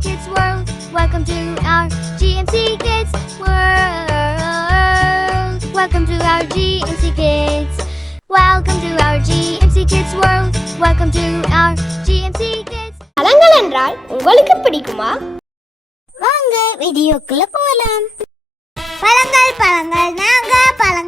Kids World. Welcome to our GMC Kids World. Welcome to our GMC Kids. Welcome to our GMC Kids World. Welcome to our GMC Kids. பழங்கள் என்றால் உங்களுக்கு பிடிக்குமா வாங்க வீடியோக்குள்ள போலாம் பழங்கள் பழங்கள் நாங்க பழங்கள்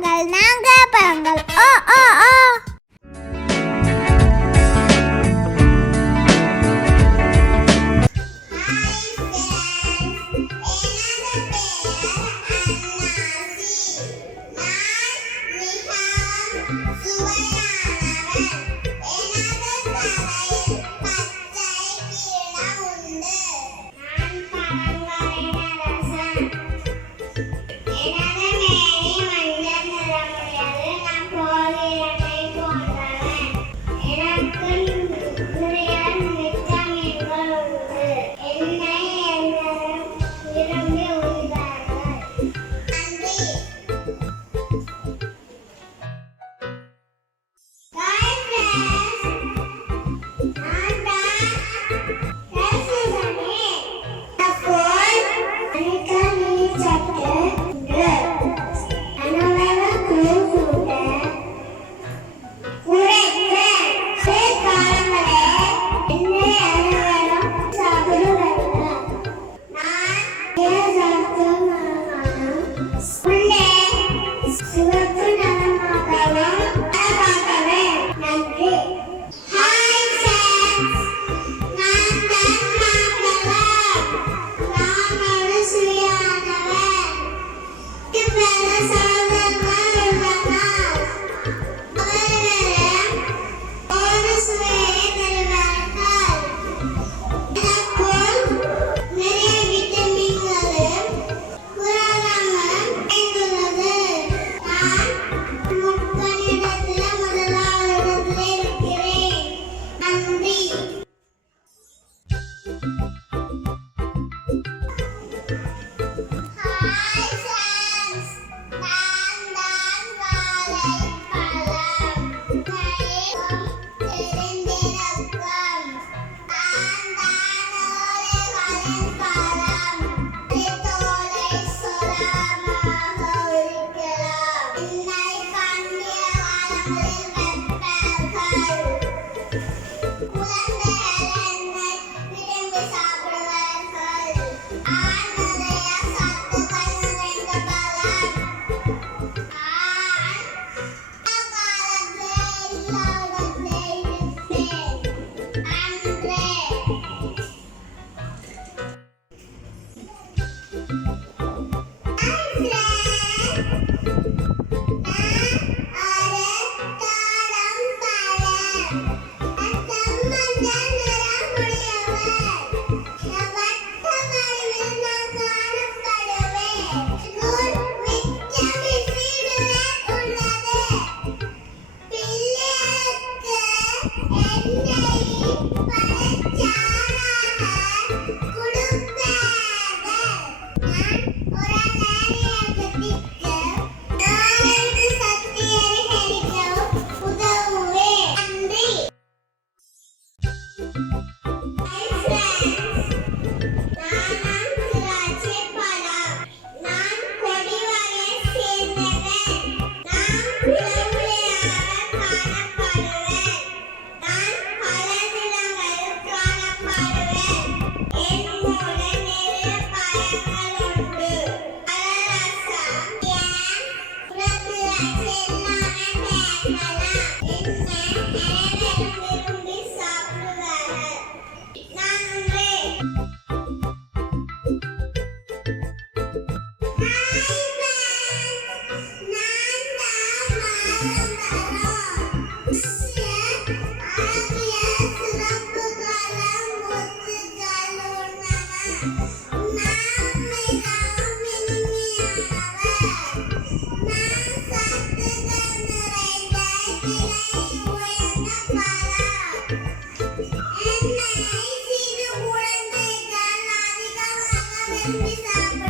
and Bye. Thank you.